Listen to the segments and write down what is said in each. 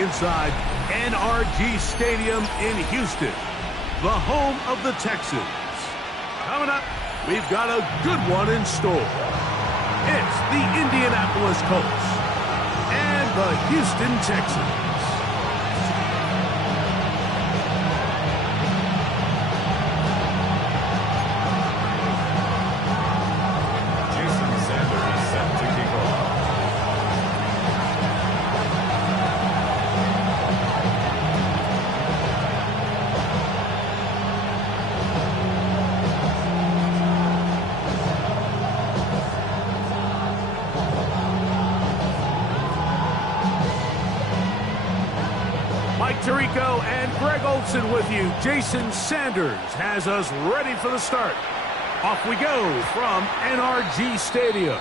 inside NRG Stadium in Houston, the home of the Texans. Coming up, we've got a good one in store. It's the Indianapolis Colts and the Houston Texans. Tirico and Greg Olson with you. Jason Sanders has us ready for the start. Off we go from NRG Stadium.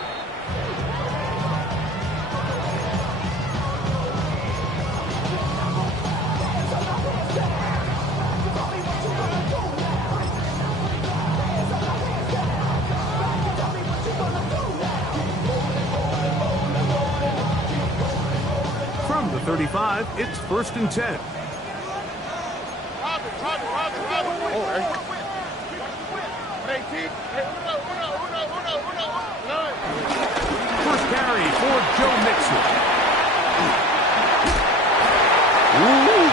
From the 35, it's 1st and 10. First carry for Joe Mixon. Ooh,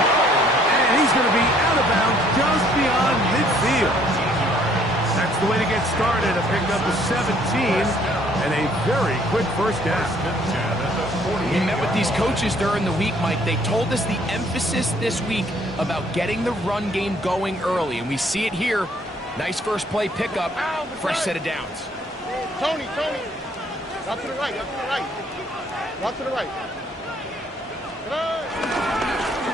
and he's going to be out of bounds just beyond midfield. That's the way to get started. A pickup of 17 and a very quick first down. We met with these coaches during the week, Mike. They told us the emphasis this week about getting the run game going early, and we see it here. Nice first play pickup, fresh set of downs. Tony. Out to the right. Out to the right.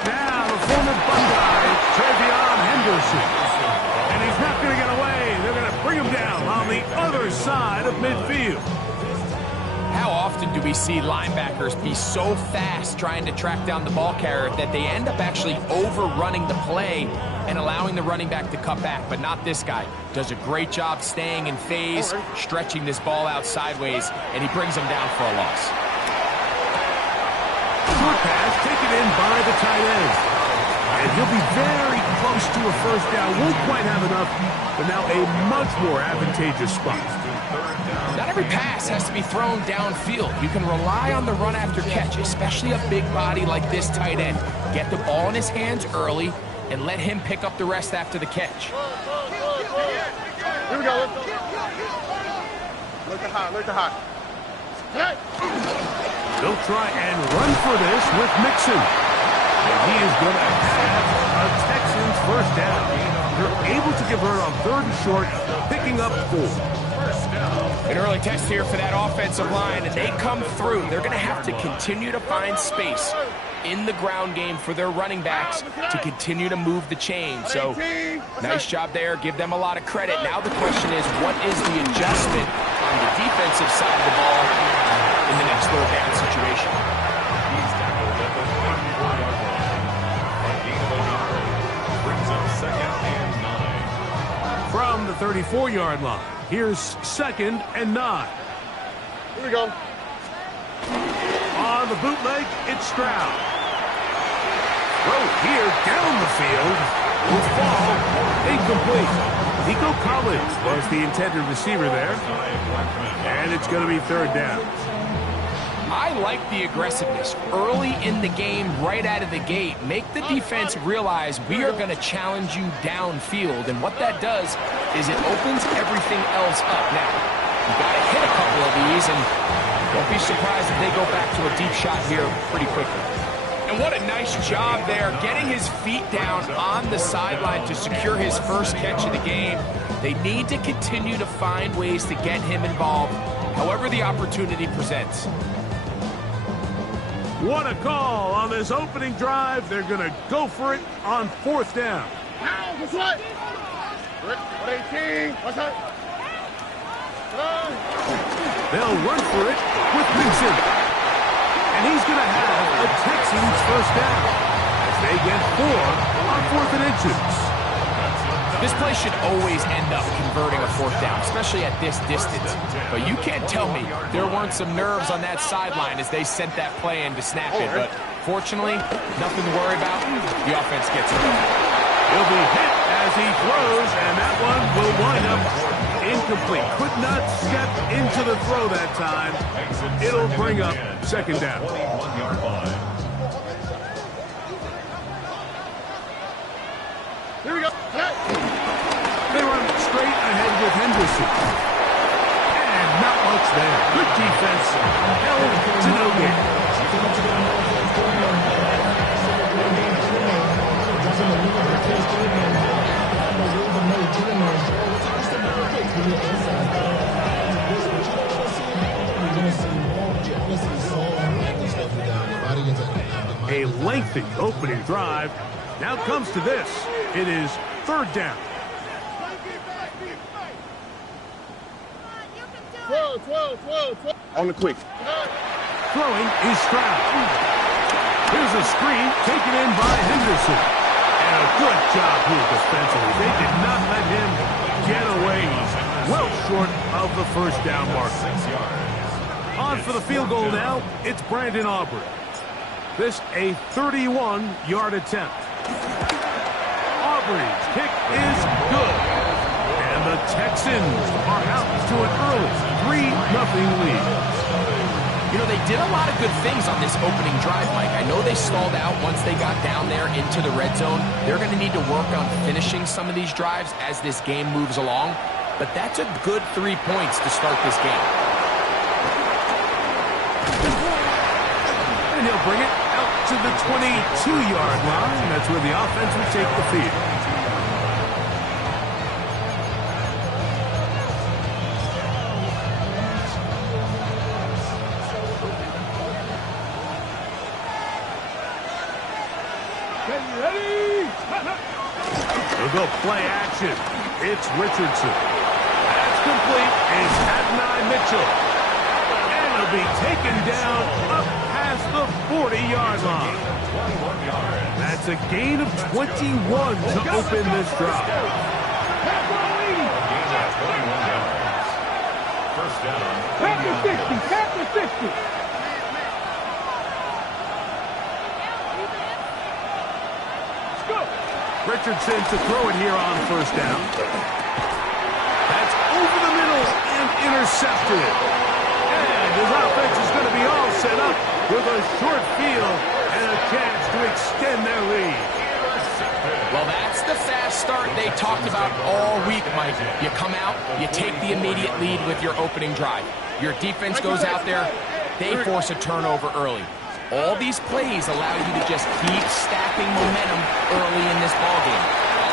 Now the former Buckeye, Trevion Henderson. And he's not going to get away. They're going to bring him down on the other side of midfield. How often do we see linebackers be so fast trying to track down the ball carrier that they end up actually overrunning the play and allowing the running back to cut back? But not this guy. Does a great job staying in phase, stretching this ball out sideways, and he brings him down for a loss. Short pass taken in by the tight end. And he'll be very close to a first down. Won't quite have enough, but now a much more advantageous spot. Not every pass has to be thrown downfield. You can rely on the run after catch, especially a big body like this tight end. Get the ball in his hands early and let him pick up the rest after the catch. Here we go. Look at hot. They'll try and run for this with Mixon. And he is going to have a Texans first down. They're able to convert on 3rd and short, picking up 4. An early test here for that offensive line, and they come through. They're going to have to continue to find space in the ground game for their running backs to continue to move the chain. So, nice job there. Give them a lot of credit. Now the question is, what is the adjustment on the defensive side of the ball in the next third down situation? He's tackled at the 34-yard line. A gain of 11 brings up 2nd and 9. From the 34-yard line, here's 2nd and 9. Here we go. On the bootleg, it's Stroud. Throw here down the field. Will fall. Incomplete. Nico Collins was the intended receiver there. And it's going to be 3rd down. I like the aggressiveness early in the game, right out of the gate. Make the defense realize we are going to challenge you downfield, and what that does is it opens everything else up. Now, you got to hit a couple of these, and don't be surprised if they go back to a deep shot here pretty quickly. And what a nice job there, getting his feet down on the sideline to secure his first catch of the game. They need to continue to find ways to get him involved, however the opportunity presents. What a call on this opening drive. They're going to go for it on 4th down. Now, what's what? 18. What's that? They'll run for it with Mixon. And he's going to have a Texans first down as they get 4 on 4th and inches. This play should always end up converting a 4th down, especially at this distance. But you can't tell me there weren't some nerves on that sideline as they sent that play in to snap it. But Fortunately, nothing to worry about. The offense gets it. He'll be hit as he throws, and that one will wind up incomplete. Could not step into the throw that time. It'll bring up second down. 21-yard line. Here we go. They run straight ahead with Henderson. And not much there. Good defense. Held to no gain. A lengthy opening drive. Now comes to this. It is third down. 12. On the quick. Throwing is Stroud. Here's a screen taken in by Henderson. And a good job here defensively. They did not let him get away. He's well short of the first down mark. 6 yards. On for the field goal now. It's Brandon Aubrey. This a 31-yard attempt. Aubrey's kick is good. And the Texans are out to an early 3-0 lead. You know, they did a lot of good things on this opening drive, Mike. I know they stalled out once they got down there into the red zone. They're going to need to work on finishing some of these drives as this game moves along. But that's a good 3 points to start this game. And he'll bring it out to the 22-yard line. That's where the offense will take the field. We'll go play action. It's Richardson. That's complete. Is Adonai Mitchell. And he'll be taken down up past the 40-yard line. 21 yards. That's a gain of 21 to open this drive. Gain of 21 yards. First down. Pack the 60. Richardson to throw it here on first down. That's over the middle and intercepted. And his offense is going to be all set up with a short field and a chance to extend their lead. Well, that's the fast start they talked about all week, Mike. You come out, you take the immediate lead with your opening drive. Your defense goes out there, they force a turnover early. All these plays allow you to just keep stacking momentum early in this ballgame.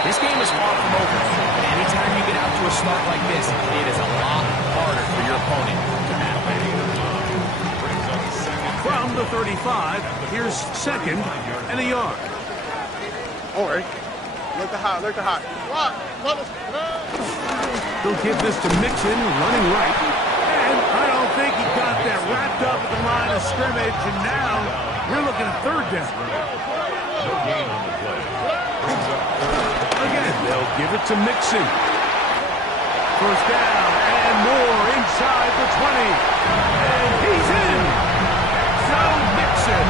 This game is far from over, but anytime you get out to a start like this, it is a lot harder for your opponent to battle back. From the 35, here's second and a yard. All right. Look the hot. They'll give this to Mixon, running right. And I don't think he got that wrapped up at the line of scrimmage, and now we're looking at third down. No gain on the play. Brings up Again, they'll give it to Mixon. First down and more inside the 20. And he's in. So Mixon,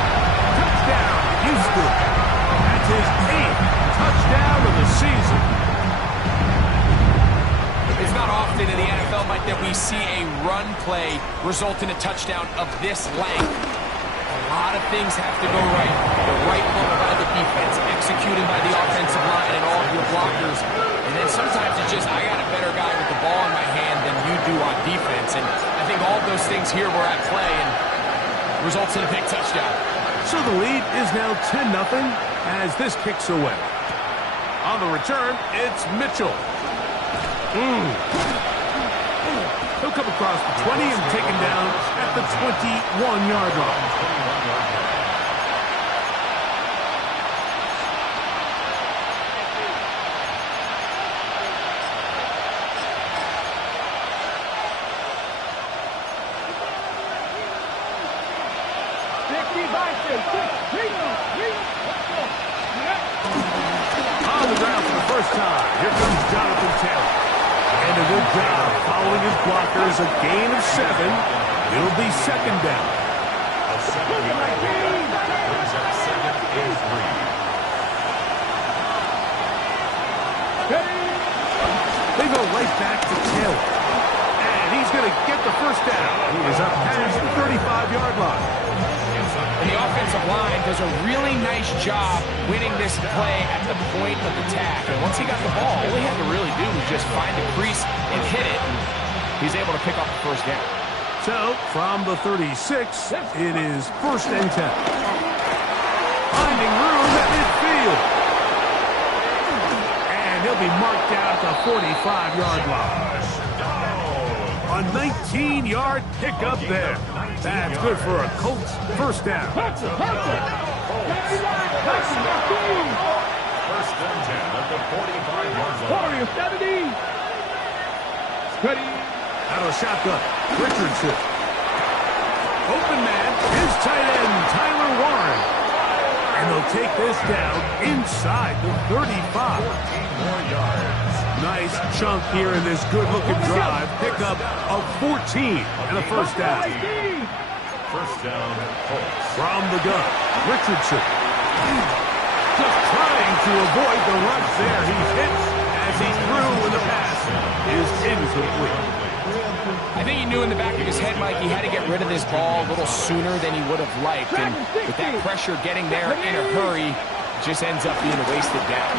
touchdown, Houston. That's his 8th touchdown of the season. It's not often in the NFL, Mike, that we see a run play result in a touchdown of this length. A lot of things have to go right. The right look by the defense, executed by the offensive line and all of your blockers. And then sometimes it's just, I got a better guy with the ball in my hand than you do on defense. And I think all of those things here were at play and results in a big touchdown. So the lead is now 10-0 as this kicks away. On the return, it's Mitchell. He'll come across the 20 and taken down at the 21-yard line. On the ground for the first time, here comes Jonathan Taylor. And a good job following his blockers, a gain of 7. It'll be second down. A 7-yard gain. Brings up They go right back to Taylor. And he's going to get the first down. He is up past the 35-yard line. And the offensive line does a really nice job winning this play at the point of attack. And once he got the ball, all he had to really do was just find a crease and hit it. And he's able to pick up the first down. So, from the 36, it is 1st and 10. Finding room at midfield. And he'll be marked down at the 45-yard line. A 19-yard pickup there. That's good for a Colts first down. First and 10 at the 45-yard line. Out of shotgun, Richardson. Open man, his tight end, Tyler Warren. And they'll take this down inside the 35. 14 more yards. Nice chunk here in this good-looking drive. Pickup of 14 and a first down. First down, Colts. From the gun, Richardson. Just trying to avoid the rush there. He hits as he threw when the pass is incomplete. I think he knew in the back of his head, Mike, he had to get rid of this ball a little sooner than he would have liked. And with that pressure getting there in a hurry, it just ends up being a wasted down.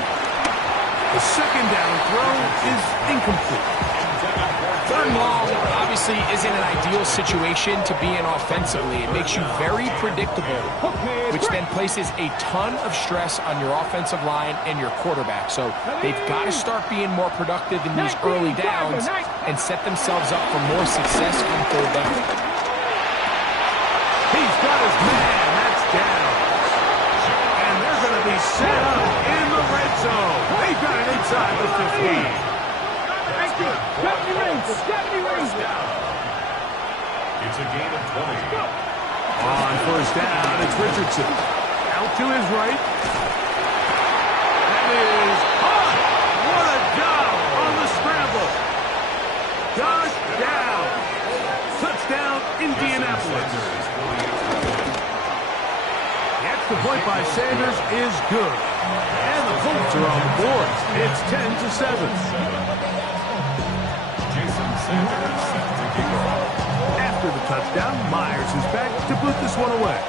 The second down throw is incomplete. 3rd and long obviously isn't an ideal situation to be in offensively. It makes you very predictable, which then places a ton of stress on your offensive line and your quarterback. So they've got to start being more productive in these early downs and set themselves up for more success on 3rd down. He's got his man. That's down. And they're going to be set up in the red zone. They've got it inside the 15. It's a gain of 20. On first down, it's Richardson. Out to his right. That is caught. What a job on the scramble. Josh down. Touchdown, Indianapolis. The extra point by Sanders is good. And the Colts are on the board. It's 10-7. After the touchdown, Myers is back to boot this one away.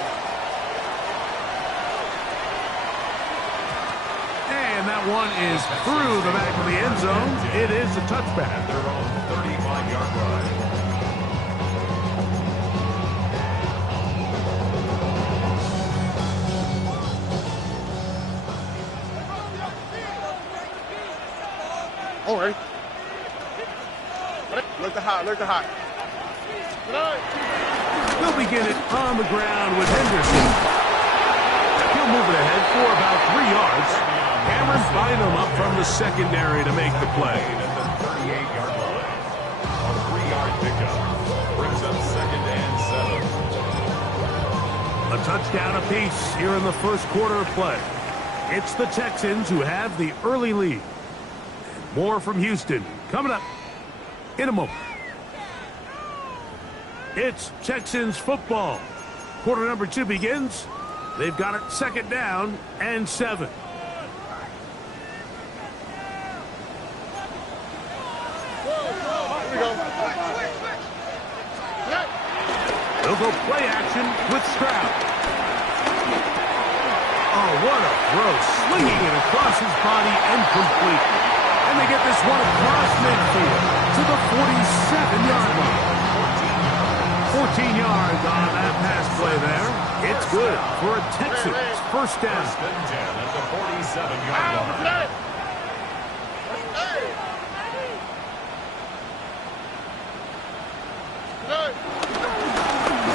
And that one is through the back of the end zone. It is a touchback. Their own 35-yard line. All right. Look the hot, look the hot. They'll begin it on the ground with Henderson. He'll move it ahead for about 3 yards. Cameron Bynum up from the secondary to make the play. At the 38-yard line. A 3-yard pickup. Brings up 2nd and 7. A touchdown apiece here in the first quarter of play. It's the Texans who have the early lead. More from Houston coming up in a moment. It's Texans football. Quarter number 2 begins. They've got it 2nd down and 7. Here we go. They'll go play action with Stroud. Oh, what a throw. Slinging it across his body and complete. And they get this one across midfield to the 47-yard line. 14 yards on that pass play there. It's good for a Texans first down. 1st and 10 at the 47-yard line.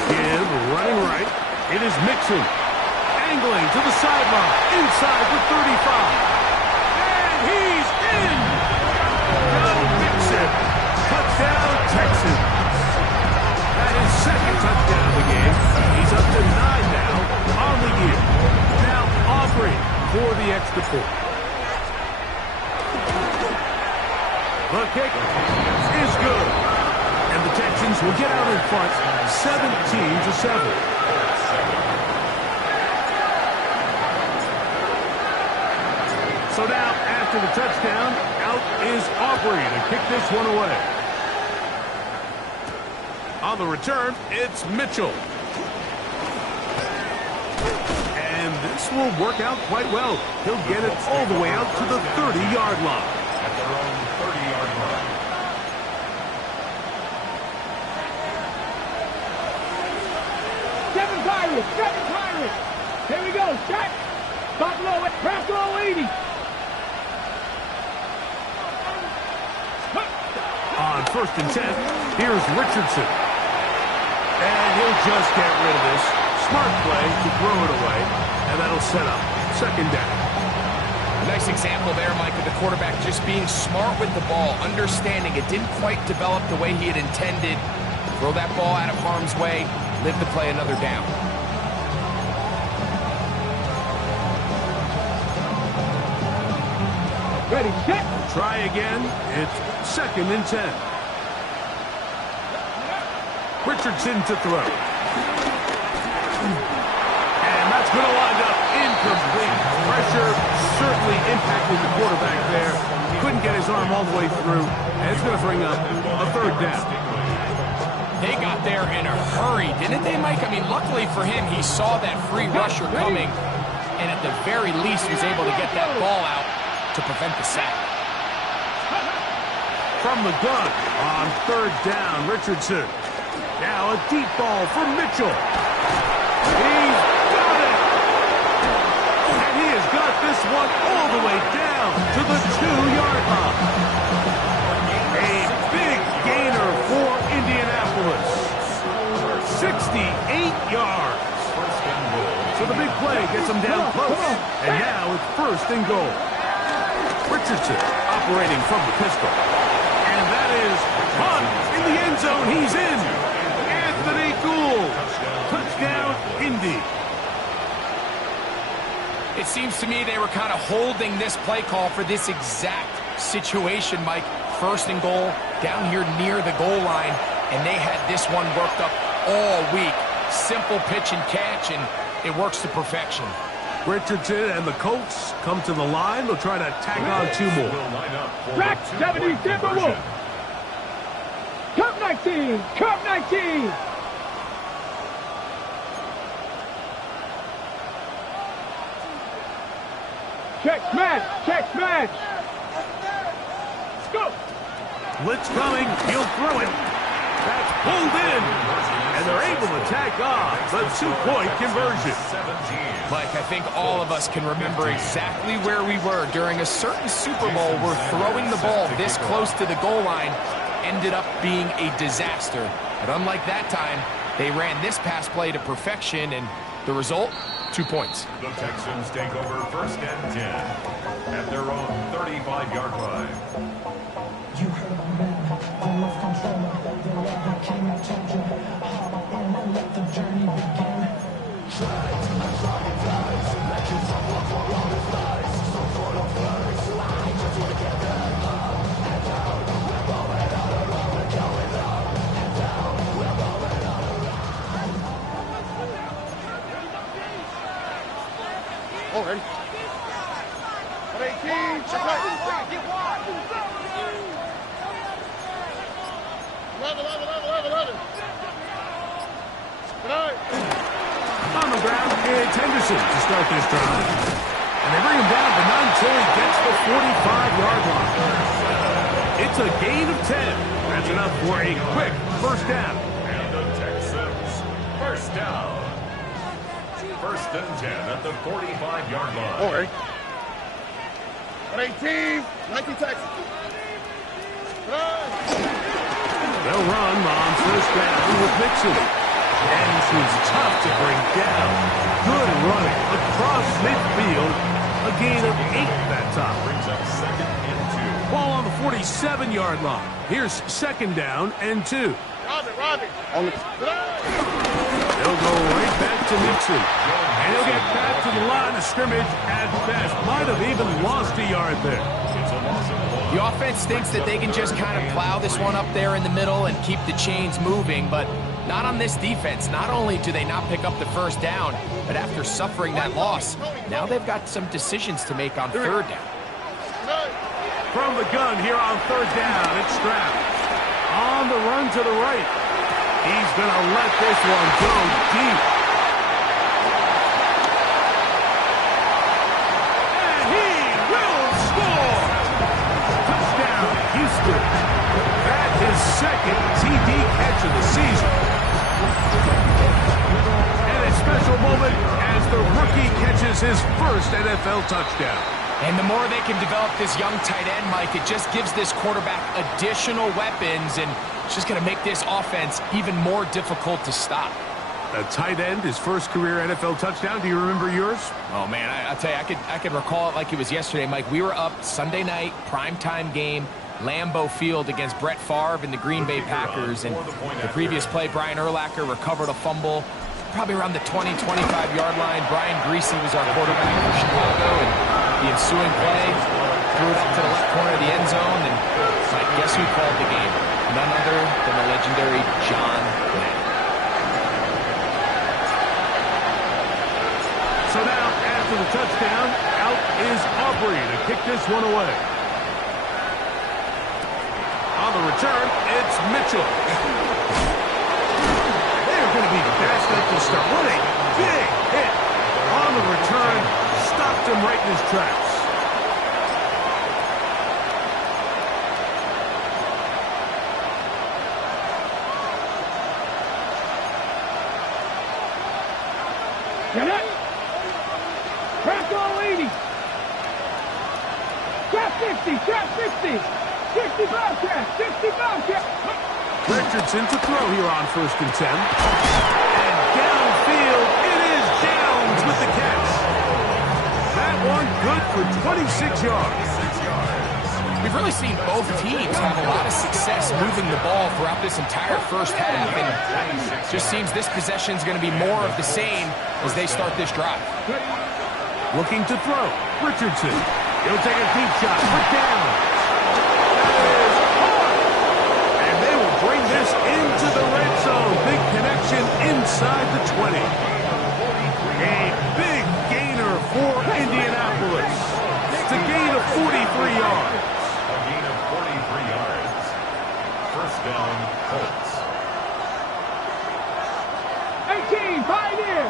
Give running right. It is Mixon. Angling to the sideline. Inside the 35. And he's in. Joe Mixon. Touchdown, Texans. That is 2nd touchdown of the game. He's up to 9 now on the year. Now Aubrey for the extra point. The kick is good. And the Texans will get out in front 17-7. So now, after the touchdown, out is Aubrey to kick this one away. On the return, it's Mitchell. And this will work out quite well. He'll get it all the way out to the 30-yard line. At their own 30-yard line. Seven Pirates. Here we go, shot. Buffalo, press low 80. On 1st and 10, here's Richardson. And he'll just get rid of this. Smart play to throw it away, and that'll set up 2nd down. A nice example there, Mike, of the quarterback just being smart with the ball, understanding it didn't quite develop the way he had intended. Throw that ball out of harm's way, live to play another down. Ready, set. Try again. It's 2nd and 10. Richardson to throw. And that's going to wind up incomplete. Pressure certainly impacted the quarterback there. Couldn't get his arm all the way through. And it's going to bring up a 3rd down. They got there in a hurry, didn't they, Mike? I mean, luckily for him, he saw that free rusher coming, and at the very least was able to get that ball out to prevent the sack. From the gun on 3rd down, Richardson. Now a deep ball for Mitchell. He's got it! And he has got this one all the way down to the 2-yard line. A big gainer for Indianapolis. 68 yards. So the big play gets him down close. And now it's 1st and goal. Richardson operating from the pistol. And that is caught in the end zone. He's in. Anthony Gould. Touchdown, Indy. It seems to me they were kind of holding this play call for this exact situation, Mike. 1st and goal, down here near the goal line, and they had this one worked up all week. Simple pitch and catch, and it works to perfection. Richardson and the Colts come to the line. They'll try to tack on 2 more. Track 70, Timber Wolf. Cup 19, Cup 19. Check smash. Let's go. Blitz coming. He'll throw it. That's pulled in. And they're able to tack on the 2-point conversion. Mike, I think all of us can remember exactly where we were during a certain Super Bowl where throwing the ball this close to the goal line ended up being a disaster. But unlike that time, they ran this pass play to perfection, and the result, 2 points. The Texans take over 1st and 10 at their own 35-yard line. You heard my man, the love controller, the love king, I told you, hop on and let the journey begin. Already. 18, check right. 11. On the ground, it's Henderson to start this drive. And they bring him down, but not until he gets the 45-yard line. It's a gain of 10. That's enough for a quick 1st down. And the Texans, 1st down. 1st and 10 at the 45-yard line. Already. 18, 19 Texans. They'll run on 1st down with Mixon. And she's tough to bring down. Good running across midfield. A gain of 8 that time. Brings up 2nd and 2. Ball on the 47-yard line. Here's 2nd down and 2. Robbie. On the... They'll go right back to Mixon. And he'll get back to the line of scrimmage at best. Might have even lost a yard there. It's a loss of 1. The offense thinks that they can just kind of plow this one up there in the middle and keep the chains moving, but not on this defense. Not only do they not pick up the 1st down, but after suffering that loss, now they've got some decisions to make on 3rd down. from the gun here on third down. It's Stroud. On the run to the right. He's going to let this one go deep. And he will score. Touchdown, Houston. That is second TD catch of the season. And a special moment as the rookie catches his first NFL touchdown. And the more they can develop this young tight end, Mike, it just gives this quarterback additional weapons, and it's just going to make this offense even more difficult to stop. A tight end, his first career NFL touchdown. Do you remember yours? Oh, man, I'll tell you, I could recall it like it was yesterday, Mike. We were up Sunday night, primetime game, Lambeau Field against Brett Favre and the Green Bay Packers. And the previous play, Brian Urlacher recovered a fumble probably around the 20, 25-yard line. Brian Greasy was our quarterback for Chicago, and the ensuing play threw it up to the left corner of the end zone, and Mike, guess who called the game? None other than the legendary John Madden. So now, after the touchdown, out is Aubrey to kick this one away. On the return, it's Mitchell. They're going to be fast up to start. What a big hit. On the return, stopped him right in his tracks. Get it. Crack all 80. Trap 50. Trap 50. 65 trap. 65 trap. Richardson to throw here on 1st and 10. And downfield, it is Downs with the catch. That one good for 26 yards. We've really seen both teams have a lot of success moving the ball throughout this entire first half, and it just seems this possession is going to be more of the same as they start this drive. Looking to throw, Richardson. He'll take a deep shot for Downs. That is hard. And they will bring this into the red zone. Big connection inside the 20. A big gainer for Indianapolis. It's a gain of 43 yards. A gain of 43 yards. First down, Colts. 18, Pioneer.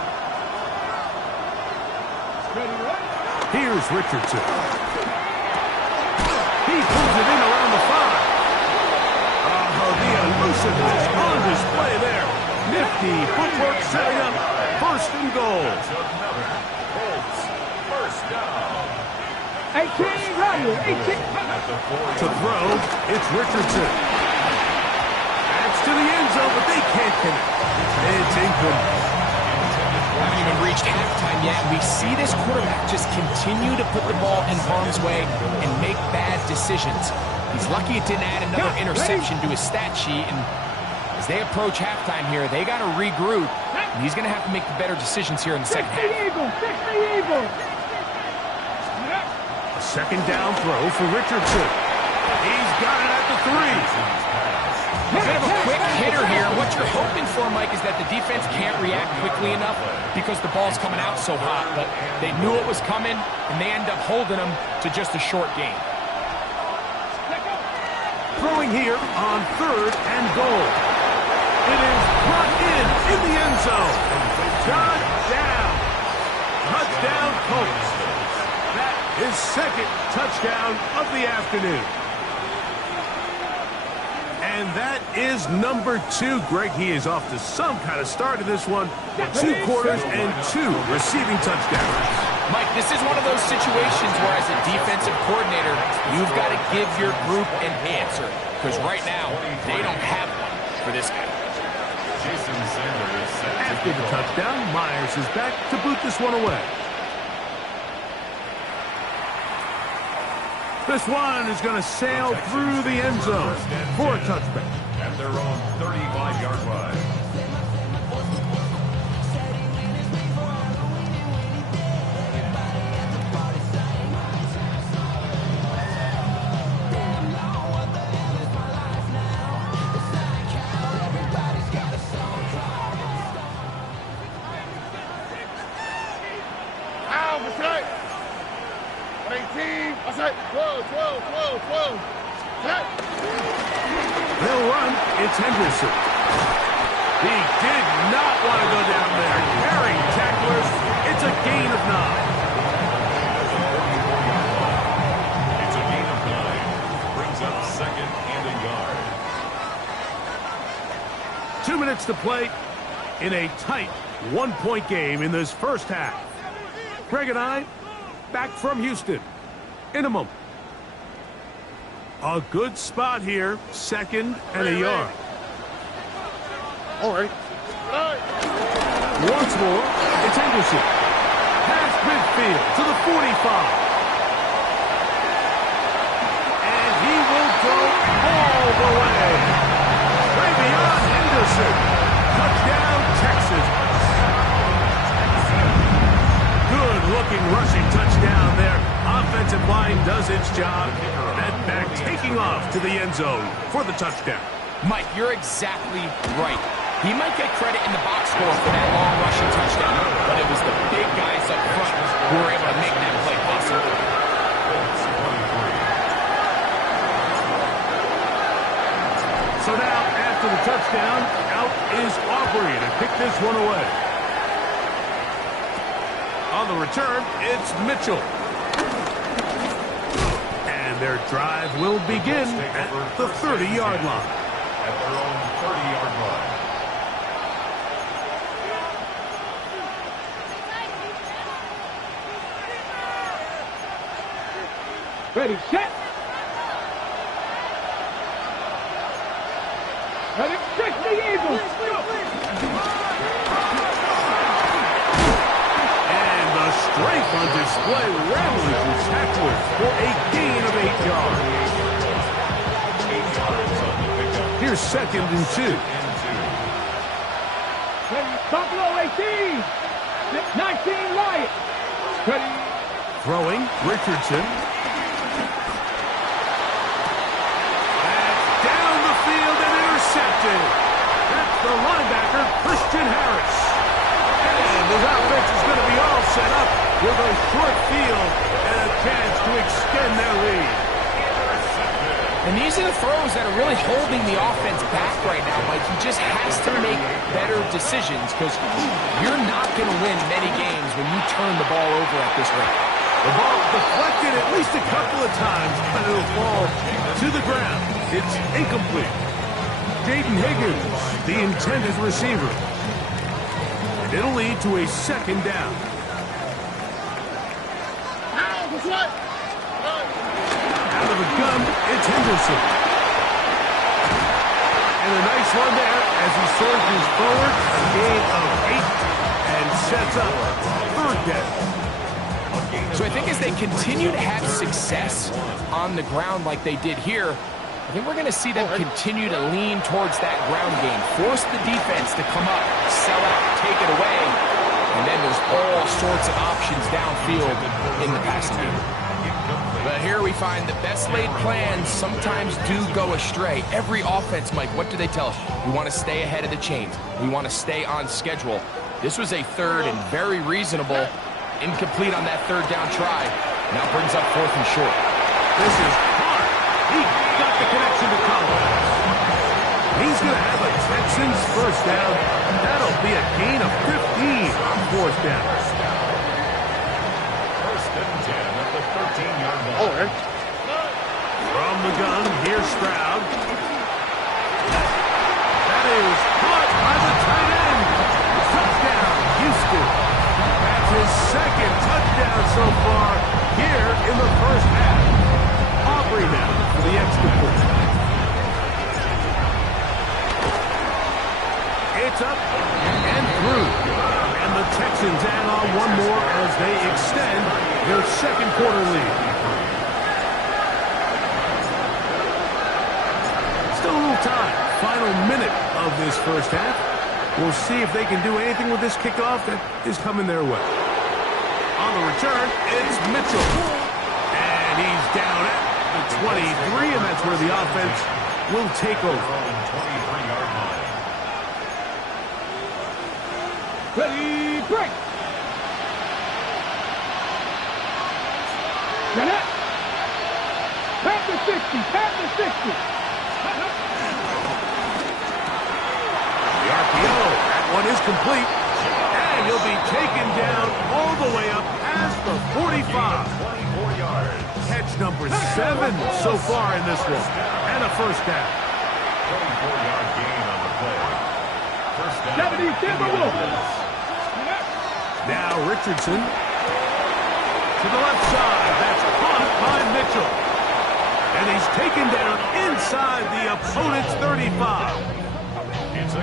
Ready, right? Here's Richardson. He pulls it in around the 5. Oh, the elusiveness on display there. Nifty footwork setting up 1st and goal. Colts, first down. 18, right here. 18. To throw, it's Richardson. That's to the end zone, but they can't connect. It's incomplete. Haven't even reached halftime yet. We see this quarterback just continue to put the ball in harm's way and make bad decisions. He's lucky it didn't add another interception to his stat sheet, and as they approach halftime here, they got to regroup, and he's going to have to make the better decisions here in the second half. 60 Eagles, 60 Eagles. A second down throw for Richardson. He's got it at the 3. A bit of a quick hitter here. What you're hoping for, Mike, is that the defense can't react quickly enough because the ball's coming out so hot. But they knew it was coming, and they end up holding them to just a short gain. Throwing here on 3rd and goal. It is brought in the end zone. Touchdown. Touchdown, Colts. That is second touchdown of the afternoon. And that is number 2. Greg, he is off to some kind of start in this one. 2 quarters and 2 receiving touchdowns. Mike, this is one of those situations where as a defensive coordinator, you've got to give your group an answer. Because right now, they don't have one for this guy. Jason Sanders set After the touchdown, Myers is back to boot this one away. This one is going to sail through the end zone for a touchback. at their own 35-yard line. Out, 18. Set. 12, 12, 12, 12. Set. They'll run. It's Henderson. He did not want to go down there. Carrying tacklers. It's a gain of 9. It's a gain of 9. Brings up second and a yard. 2 minutes to play in a tight one-point game in this first half. Greg and I back from Houston in a moment. A good spot here, second and a yard. All right. Once more, it's Henderson. Past midfield to the 45. And he will go all the way. Way beyond Henderson. Touchdown, Texas. Good-looking rushing touchdown there. Offensive line does its job. That back taking off to the end zone for the touchdown. Mike, you're exactly right. He might get credit in the box score for that long rushing touchdown, but it was the big guys up front who were able to make that play possible. So now, after the touchdown, out is Aubrey to kick this one away. On the return, it's Mitchell. And their drive will begin at the 30-yard line. At their own 30-yard line. Ready, set. Ready, check the Eagles. And the strength on display rallies the tacklers for a gain of 8 yards. 8 yards on the pickup. Here's second and 2. Ready, Buffalo 18. 19 Lions. Ready. Throwing, Richardson. That's down the field and intercepted. That's the linebacker, Christian Harris. And his offense is going to be all set up with a short field and a chance to extend their lead. And these are the throws that are really holding the offense back right now, Mike. He just has to make better decisions because you're not going to win many games when you turn the ball over at this rate. The ball deflected at least a couple of times, but it'll fall to the ground. It's incomplete. Jaden Higgins, the intended receiver. And it'll lead to a second down. Now, the what? Out of the gun, it's Henderson. And a nice one there as he surges forward, a gain of 8, and sets up third down. So I think as they continue to have success on the ground like they did here, I think we're going to see them continue to lean towards that ground game, force the defense to come up, sell out, take it away, and then there's all sorts of options downfield in the passing game. But here we find the best laid plans sometimes do go astray. Every offense, Mike, what do they tell us? We want to stay ahead of the chains. We want to stay on schedule. This was a third and very reasonable, incomplete on that third down try. Now brings up fourth and short. This is hard. He got the connection to Collins. He's going to have a Texans first down. That'll be a gain of 15 on fourth down. First and 10 at the 13-yard line. All right. From the gun, here's Stroud. That is caught by the tight end. Touchdown, Houston. That's his second touchdown so far here in the first half. Aubrey now for the extra point. It's up and through. And the Texans add on one more as they extend their second quarter lead. Still a little time. Final minute of this first half. We'll see if they can do anything with this kickoff that is coming their way. On the return, it's Mitchell. And he's down at the 23, and that's where the offense will take over. 23-yard line. Ready, break. Get it. 60. Pass the 60. The RPO, that one is complete. And he'll be taken down all the way up past the 45. 24 yards. Catch number 7 so far in this one. And a first down. 24-yard gain on the play. First down. 70 Timberwolves. Now Richardson to the left side. That's caught by Mitchell. And he's taken down inside the opponent's 35.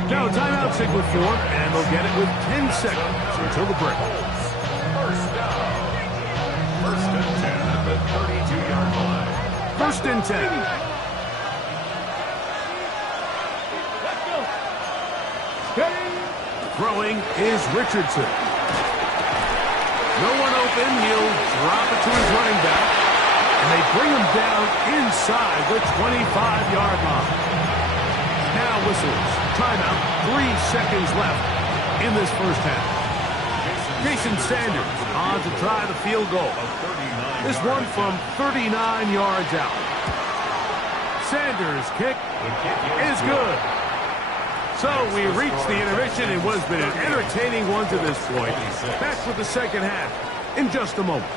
Now timeout signal for, and they'll get it with 10 seconds until the break. First down. First and 10 at the 32-yard line. First and 10. Let's go. Steady. Throwing is Richardson. No one open. He'll drop it to his running back. And they bring him down inside the 25-yard line. Now whistles. Timeout. 3 seconds left in this first half. Jason Sanders on to try the field goal. This one from 39 yards out. Sanders' kick is good. So we reached the intermission. It was been an entertaining one to this point. Back with the second half in just a moment.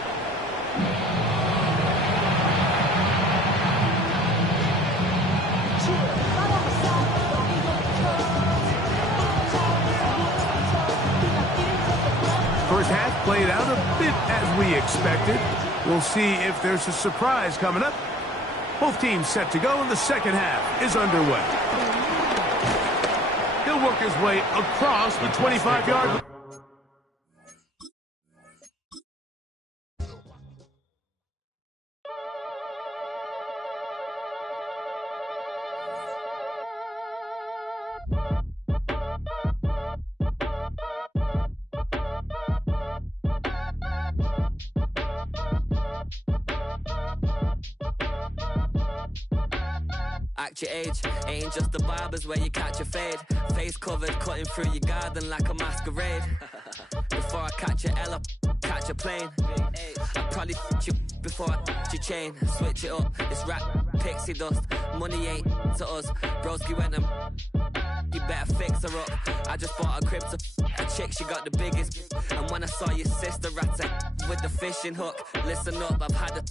First half played out a bit as we expected. We'll see if there's a surprise coming up. Both teams set to go, and the second half is underway. He'll work his way across the 25-yard line. Act your age, ain't just the barbers where you catch a fade. Face covered, cutting through your garden like a masquerade. Before I catch a L up, catch a plane. I probably f*** you before I f*** your chain. Switch it up, it's rap, pixie dust. Money ain't to us, broski went and you better fix her up. I just bought a crib to a chick, she got the biggest. And when I saw your sister at with the fishing hook, listen up, I've had a